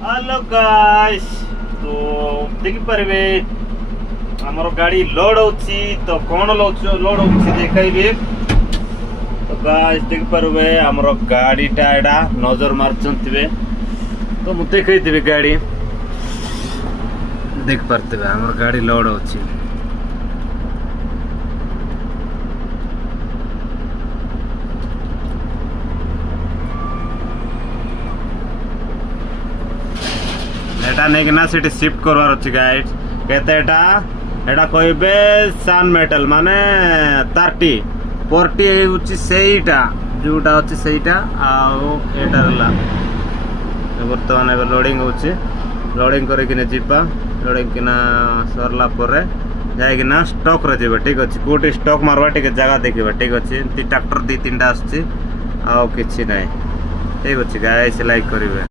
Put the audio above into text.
Hello guys तो देखि पारे हमर गाड़ी लोड होची तो कौन लोड होची देखाइबे। तो गाइस देखि पारे हमर गाड़ीटा एडा नजर मारचंतिबे तो मु देखैतिबे गाड़ी देख पारतिबे हमर गाड़ी लोड होची। एटा नेकिना सिटी शिफ्ट करवार अछि गाइस केते एटा कहबे सान मेटल माने 30 40 होछि सेईटा जोटा अछि सेईटा आ एटा रला वर्तमान एबे लोडिंग होछि लोडिंग करे किने जिपा लोडिंग किना सरला परे जाय किना स्टॉक रे जेबे ठीक अछि कोटी स्टॉक मारवा ठीक जगह देखिबे ठीक अछि ट्रैक्टर 2-3टा आछि आ किछि नै ठीक अछि गाइस लाइक करिवे।